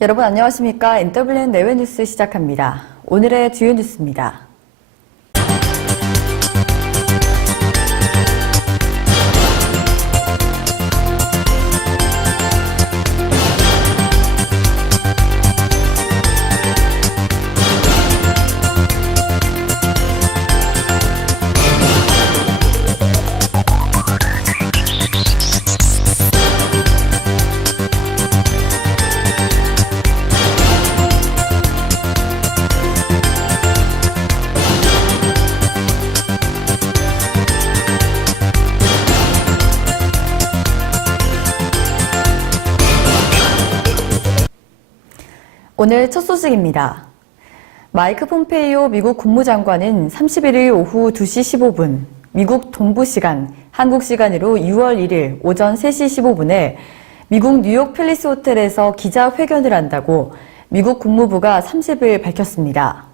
여러분 안녕하십니까? NWN 내외 뉴스 시작합니다. 오늘의 주요 뉴스입니다. 오늘 첫 소식입니다. 마이크 폼페이오 미국 국무장관은 31일 오후 2시 15분, 미국 동부 시간, 한국 시간으로 6월 1일 오전 3시 15분에 미국 뉴욕 팰리스 호텔에서 기자회견을 한다고 미국 국무부가 30일 밝혔습니다.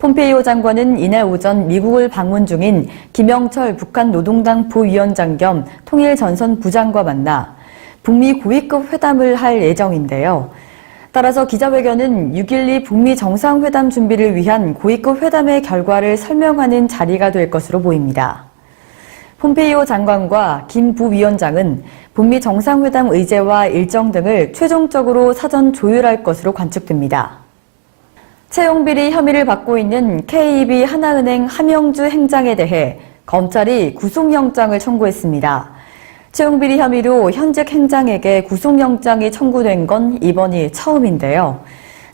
폼페이오 장관은 이날 오전 미국을 방문 중인 김영철 북한 노동당 부위원장 겸 통일전선 부장과 만나 북미 고위급 회담을 할 예정인데요. 따라서 기자회견은 6.12 북미 정상회담 준비를 위한 고위급 회담의 결과를 설명하는 자리가 될 것으로 보입니다. 폼페이오 장관과 김 부위원장은 북미 정상회담 의제와 일정 등을 최종적으로 사전 조율할 것으로 관측됩니다. 채용비리 혐의를 받고 있는 KB 하나은행 함영주 행장에 대해 검찰이 구속영장을 청구했습니다. 채용비리 혐의로 현직 행장에게 구속영장이 청구된 건 이번이 처음인데요.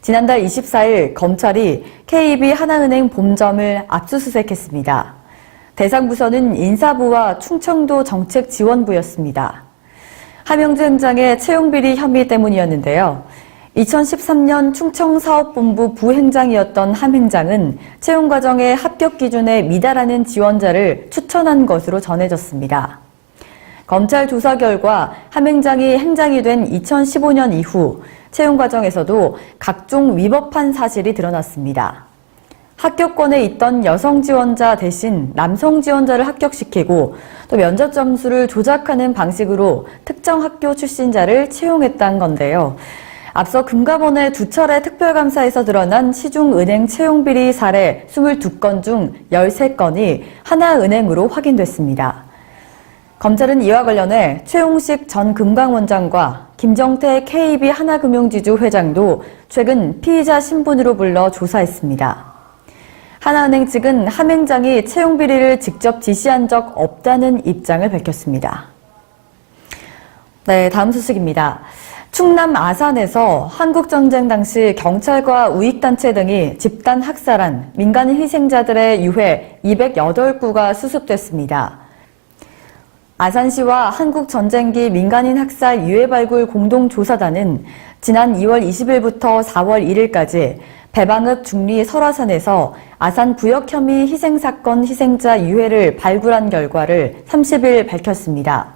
지난달 24일 검찰이 KB 하나은행 본점을 압수수색했습니다. 대상 부서는 인사부와 충청도 정책지원부였습니다. 함영주 행장의 채용비리 혐의 때문이었는데요. 2013년 충청사업본부 부행장이었던 함 행장은 채용 과정의 합격 기준에 미달하는 지원자를 추천한 것으로 전해졌습니다. 검찰 조사 결과 함 행장이 행장이 된 2015년 이후 채용 과정에서도 각종 위법한 사실이 드러났습니다. 합격권에 있던 여성 지원자 대신 남성 지원자를 합격시키고 또 면접 점수를 조작하는 방식으로 특정 학교 출신자를 채용했다는 건데요. 앞서 금감원의 2차례 특별감사에서 드러난 시중은행 채용비리 사례 22건 중 13건이 하나은행으로 확인됐습니다. 검찰은 이와 관련해 최용식 전 금강원장과 김정태 KB 하나금융지주 회장도 최근 피의자 신분으로 불러 조사했습니다. 하나은행 측은 함 행장이 채용비리를 직접 지시한 적 없다는 입장을 밝혔습니다. 네, 다음 소식입니다. 충남 아산에서 한국전쟁 당시 경찰과 우익단체 등이 집단 학살한 민간인 희생자들의 유해 208구가 수습됐습니다. 아산시와 한국전쟁기 민간인 학살 유해 발굴 공동조사단은 지난 2월 20일부터 4월 1일까지 배방읍 중리 설화산에서 아산 부역 혐의 희생사건 희생자 유해를 발굴한 결과를 30일 밝혔습니다.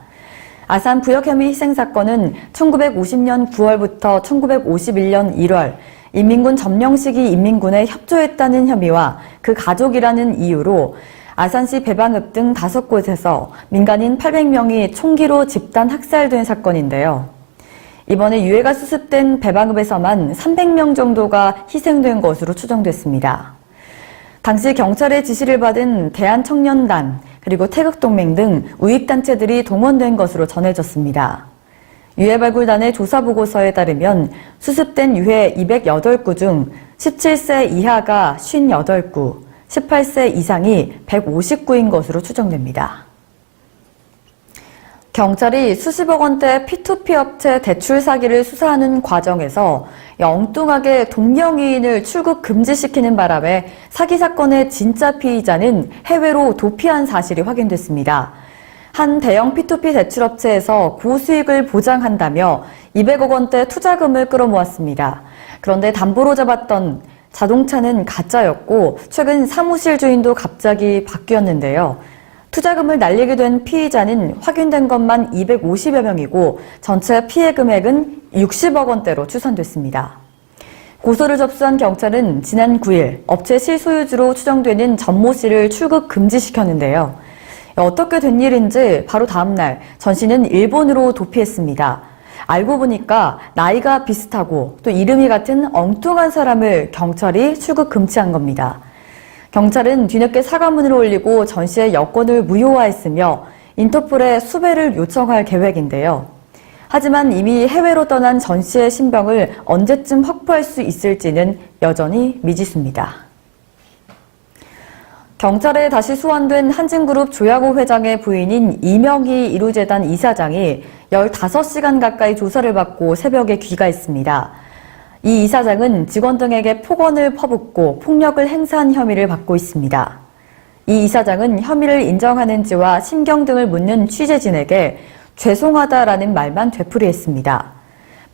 아산 부역 혐의 희생사건은 1950년 9월부터 1951년 1월 인민군 점령 시기 인민군에 협조했다는 혐의와 그 가족이라는 이유로 아산시 배방읍 등 5곳에서 민간인 800명이 총기로 집단 학살된 사건인데요. 이번에 유해가 수습된 배방읍에서만 300명 정도가 희생된 것으로 추정됐습니다. 당시 경찰의 지시를 받은 대한청년단 그리고 태극동맹 등 우익단체들이 동원된 것으로 전해졌습니다. 유해발굴단의 조사보고서에 따르면 수습된 유해 208구 중 17세 이하가 58구, 18세 이상이 159인 것으로 추정됩니다. 경찰이 수십억 원대 P2P 업체 대출 사기를 수사하는 과정에서 엉뚱하게 동명이인을 출국 금지시키는 바람에 사기 사건의 진짜 피의자는 해외로 도피한 사실이 확인됐습니다. 한 대형 P2P 대출업체에서 고수익을 보장한다며 200억 원대 투자금을 끌어모았습니다. 그런데 담보로 잡았던 자동차는 가짜였고 최근 사무실 주인도 갑자기 바뀌었는데요. 투자금을 날리게 된 피의자는 확인된 것만 250여 명이고 전체 피해 금액은 60억 원대로 추산됐습니다. 고소를 접수한 경찰은 지난 9일 업체 실소유주로 추정되는 전모 씨를 출국 금지시켰는데요. 어떻게 된 일인지 바로 다음 날 전 씨는 일본으로 도피했습니다. 알고 보니까 나이가 비슷하고 또 이름이 같은 엉뚱한 사람을 경찰이 출국 금지한 겁니다. 경찰은 뒤늦게 사과문을 올리고 전 씨의 여권을 무효화했으며 인터폴에 수배를 요청할 계획인데요. 하지만 이미 해외로 떠난 전 씨의 신병을 언제쯤 확보할 수 있을지는 여전히 미지수입니다. 경찰에 다시 소환된 한진그룹 조양호 회장의 부인인 이명희 이루재단 이사장이 15시간 가까이 조사를 받고 새벽에 귀가했습니다. 이 이사장은 직원 등에게 폭언을 퍼붓고 폭력을 행사한 혐의를 받고 있습니다. 이 이사장은 혐의를 인정하는지와 심경 등을 묻는 취재진에게 죄송하다라는 말만 되풀이했습니다.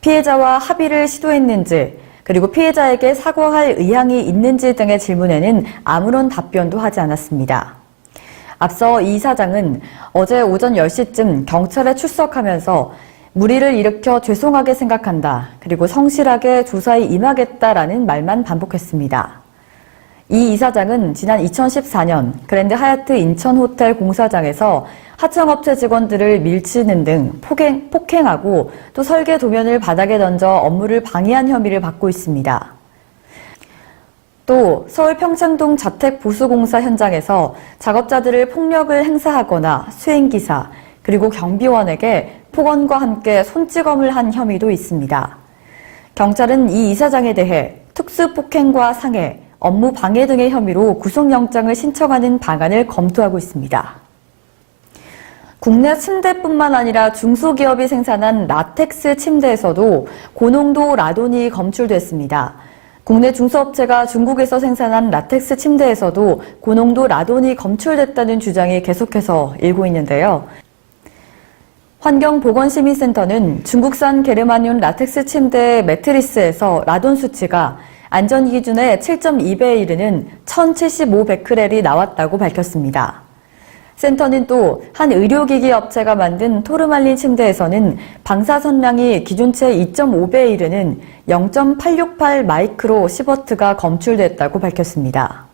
피해자와 합의를 시도했는지, 그리고 피해자에게 사과할 의향이 있는지 등의 질문에는 아무런 답변도 하지 않았습니다. 앞서 이 이사장은 어제 오전 10시쯤 경찰에 출석하면서 무리를 일으켜 죄송하게 생각한다, 그리고 성실하게 조사에 임하겠다라는 말만 반복했습니다. 이 이사장은 지난 2014년 그랜드 하얏트 인천호텔 공사장에서 하청업체 직원들을 밀치는 등 폭행하고 또 설계 도면을 바닥에 던져 업무를 방해한 혐의를 받고 있습니다. 또 서울 평창동 자택보수공사 현장에서 작업자들을 폭력을 행사하거나 수행기사, 그리고 경비원에게 폭언과 함께 손찌검을 한 혐의도 있습니다. 경찰은 이 이사장에 대해 특수폭행과 상해, 업무 방해 등의 혐의로 구속영장을 신청하는 방안을 검토하고 있습니다. 국내 침대뿐만 아니라 중소기업이 생산한 라텍스 침대에서도 고농도 라돈이 검출됐습니다. 국내 중소업체가 중국에서 생산한 라텍스 침대에서도 고농도 라돈이 검출됐다는 주장이 계속해서 일고 있는데요. 환경보건시민센터는 중국산 게르마늄 라텍스 침대 매트리스에서 라돈 수치가 안전기준의 7.2배에 이르는 1075베크렐이 나왔다고 밝혔습니다. 센터는 또 한 의료기기 업체가 만든 토르말린 침대에서는 방사선량이 기준치 2.5배에 이르는 0.868 마이크로 시버트가 검출됐다고 밝혔습니다.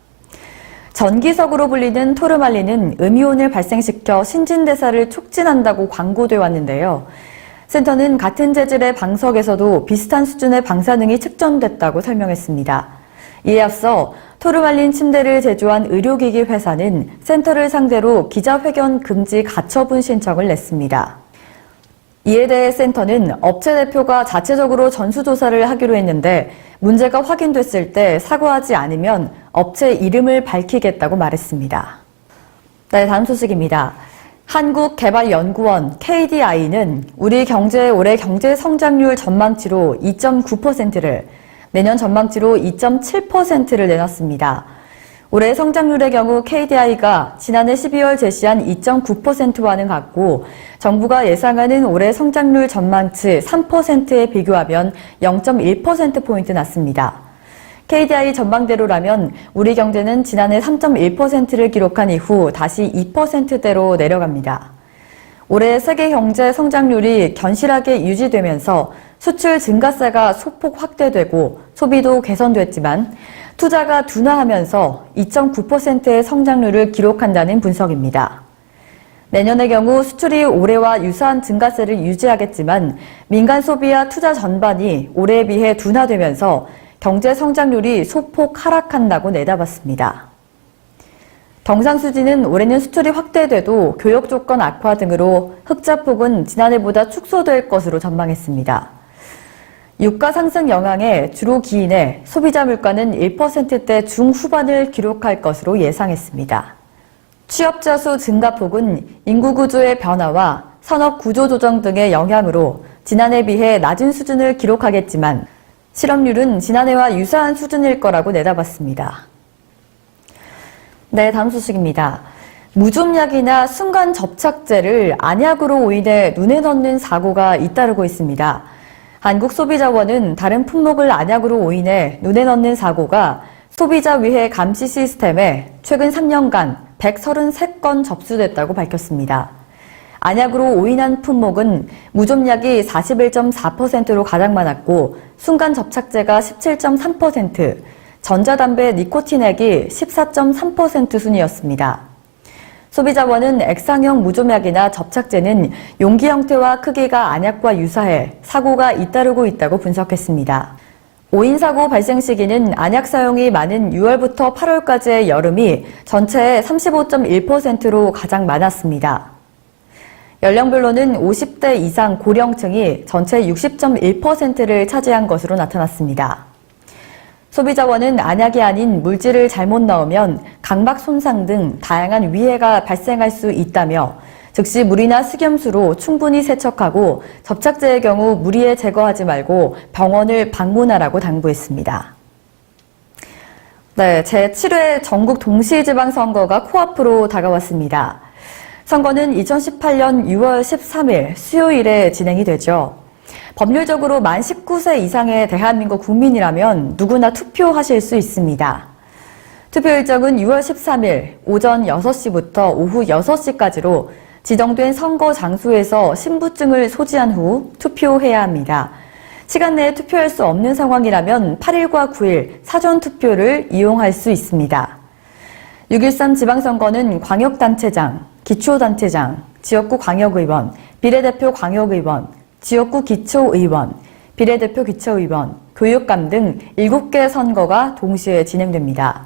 전기석으로 불리는 토르말린은 음이온을 발생시켜 신진대사를 촉진한다고 광고돼 왔는데요. 센터는 같은 재질의 방석에서도 비슷한 수준의 방사능이 측정됐다고 설명했습니다. 이에 앞서 토르말린 침대를 제조한 의료기기 회사는 센터를 상대로 기자회견 금지 가처분 신청을 냈습니다. 이에 대해 센터는 업체 대표가 자체적으로 전수조사를 하기로 했는데 문제가 확인됐을 때 사과하지 않으면 업체 이름을 밝히겠다고 말했습니다. 네, 다음 소식입니다. 한국개발연구원 KDI는 우리 경제의 올해 경제 성장률 전망치로 2.9%를, 내년 전망치로 2.7%를 내놨습니다. 올해 성장률의 경우 KDI가 지난해 12월 제시한 2.9%와는 같고 정부가 예상하는 올해 성장률 전망치 3%에 비교하면 0.1%포인트 낮습니다. KDI 전망대로라면 우리 경제는 지난해 3.1%를 기록한 이후 다시 2%대로 내려갑니다. 올해 세계 경제 성장률이 견실하게 유지되면서 수출 증가세가 소폭 확대되고 소비도 개선됐지만 투자가 둔화하면서 2.9%의 성장률을 기록한다는 분석입니다. 내년의 경우 수출이 올해와 유사한 증가세를 유지하겠지만 민간 소비와 투자 전반이 올해에 비해 둔화되면서 경제 성장률이 소폭 하락한다고 내다봤습니다. 경상수지는 올해는 수출이 확대돼도 교역 조건 악화 등으로 흑자폭은 지난해보다 축소될 것으로 전망했습니다. 유가 상승 영향에 주로 기인해 소비자 물가는 1%대 중후반을 기록할 것으로 예상했습니다. 취업자 수 증가폭은 인구 구조의 변화와 산업 구조 조정 등의 영향으로 지난해에 비해 낮은 수준을 기록하겠지만 실업률은 지난해와 유사한 수준일 거라고 내다봤습니다. 네, 다음 소식입니다. 무좀약이나 순간 접착제를 안약으로 오인해 눈에 넣는 사고가 잇따르고 있습니다. 한국소비자원은 다른 품목을 안약으로 오인해 눈에 넣는 사고가 소비자 위해 감시 시스템에 최근 3년간 133건 접수됐다고 밝혔습니다. 안약으로 오인한 품목은 무좀약이 41.4%로 가장 많았고 순간 접착제가 17.3%, 전자담배 니코틴액이 14.3% 순이었습니다. 소비자원은 액상형 무좀약이나 접착제는 용기 형태와 크기가 안약과 유사해 사고가 잇따르고 있다고 분석했습니다. 오인 사고 발생 시기는 안약 사용이 많은 6월부터 8월까지의 여름이 전체의 35.1%로 가장 많았습니다. 연령별로는 50대 이상 고령층이 전체 60.1%를 차지한 것으로 나타났습니다. 소비자원은 안약이 아닌 물질을 잘못 넣으면 각막 손상 등 다양한 위해가 발생할 수 있다며 즉시 물이나 식염수로 충분히 세척하고 접착제의 경우 무리에 제거하지 말고 병원을 방문하라고 당부했습니다. 네, 제7회 전국 동시지방선거가 코앞으로 다가왔습니다. 선거는 2018년 6월 13일 수요일에 진행이 되죠. 법률적으로 만 19세 이상의 대한민국 국민이라면 누구나 투표하실 수 있습니다. 투표 일정은 6월 13일 오전 6시부터 오후 6시까지로 지정된 선거 장소에서 신분증을 소지한 후 투표해야 합니다. 시간 내에 투표할 수 없는 상황이라면 8일과 9일 사전 투표를 이용할 수 있습니다. 6.13 지방선거는 광역단체장, 기초단체장, 지역구 광역의원, 비례대표 광역의원, 지역구 기초의원, 비례대표 기초의원, 교육감 등 7개 선거가 동시에 진행됩니다.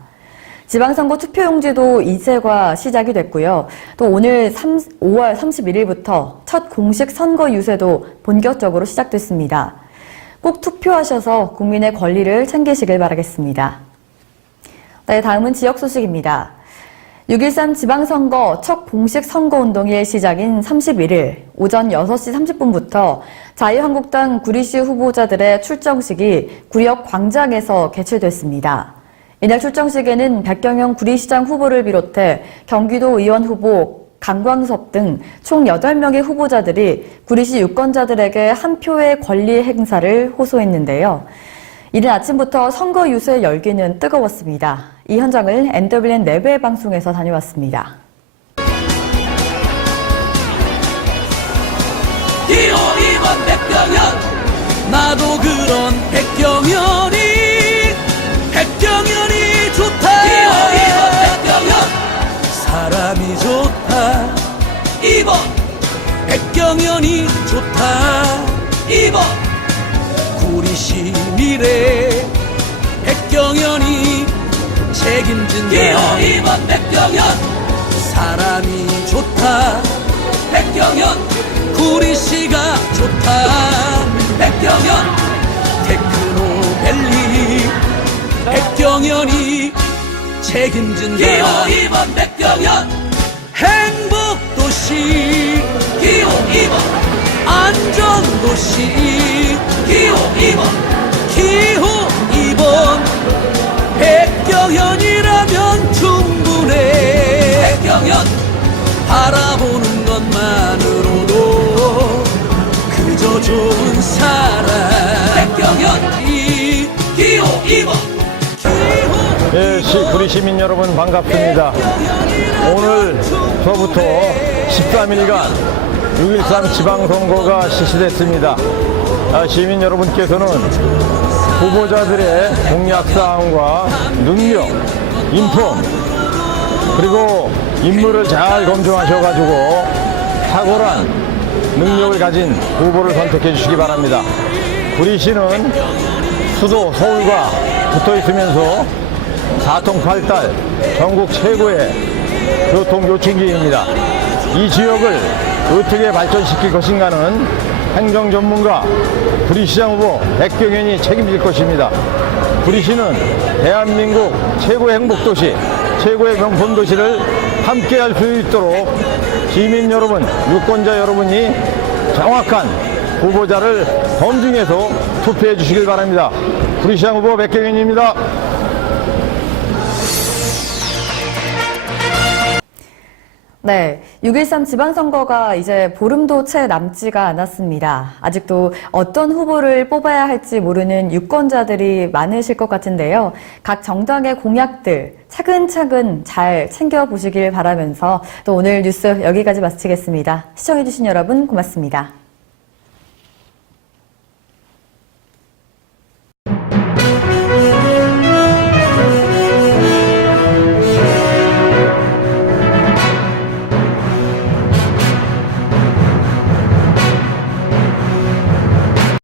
지방선거 투표용지도 이제가 시작이 됐고요. 또 오늘 5월 31일부터 첫 공식 선거 유세도 본격적으로 시작됐습니다. 꼭 투표하셔서 국민의 권리를 챙기시길 바라겠습니다. 네, 다음은 지역 소식입니다. 6.13 지방선거 첫 공식 선거운동일 시작인 31일 오전 6시 30분부터 자유한국당 구리시 후보자들의 출정식이 구역 광장에서 개최됐습니다. 이날 출정식에는 백경영 구리시장 후보를 비롯해 경기도 의원 후보 강광섭 등 총 8명의 후보자들이 구리시 유권자들에게 한 표의 권리 행사를 호소했는데요. 이른 아침부터 선거 유세 열기는 뜨거웠습니다. 이 현장을 NWN 내외 방송에서 다녀왔습니다. 기호 2번 백경현 나도 그런 백경현이 좋다. 기호 2번 백경현 사람이 좋다. 2번 백경현이 좋다. 2번 구리시 미래 백경현이 책임진다. 기호 2번 백경현 사람이 좋다. 백경현 구리시가 좋다. 백경현 테크노밸리 백경현이 책임진다. 기호 2번 백경현 행복도시. 기호 2번 안전도시. 기호 2번 백경현이라면 충분해. 백경현 바라보는 것만으로도 그저 좋은 사람. 백경현 기호 2번. 예, 구리 시민 여러분 반갑습니다. 오늘 저부터 13일간 6.13 지방선거가 실시됐습니다. 시민 여러분께서는 후보자들의 공약사항과 능력, 인품, 그리고 인물을 잘 검증하셔가지고 탁월한 능력을 가진 후보를 선택해 주시기 바랍니다. 구리시는 수도 서울과 붙어 있으면서 4통팔달 전국 최고의 교통요충지입니다. 이 지역을 어떻게 발전시킬 것인가는 행정 전문가 구리시장 후보 백경현이 책임질 것입니다. 구리시는 대한민국 최고의 행복도시, 최고의 명품도시를 함께 할 수 있도록 시민 여러분, 유권자 여러분이 정확한 후보자를 검증해서 투표해 주시길 바랍니다. 구리시장 후보 백경현입니다. 네, 6.13 지방선거가 이제 보름도 채 남지가 않았습니다. 아직도 어떤 후보를 뽑아야 할지 모르는 유권자들이 많으실 것 같은데요. 각 정당의 공약들 차근차근 잘 챙겨보시길 바라면서 또 오늘 뉴스 여기까지 마치겠습니다. 시청해주신 여러분 고맙습니다.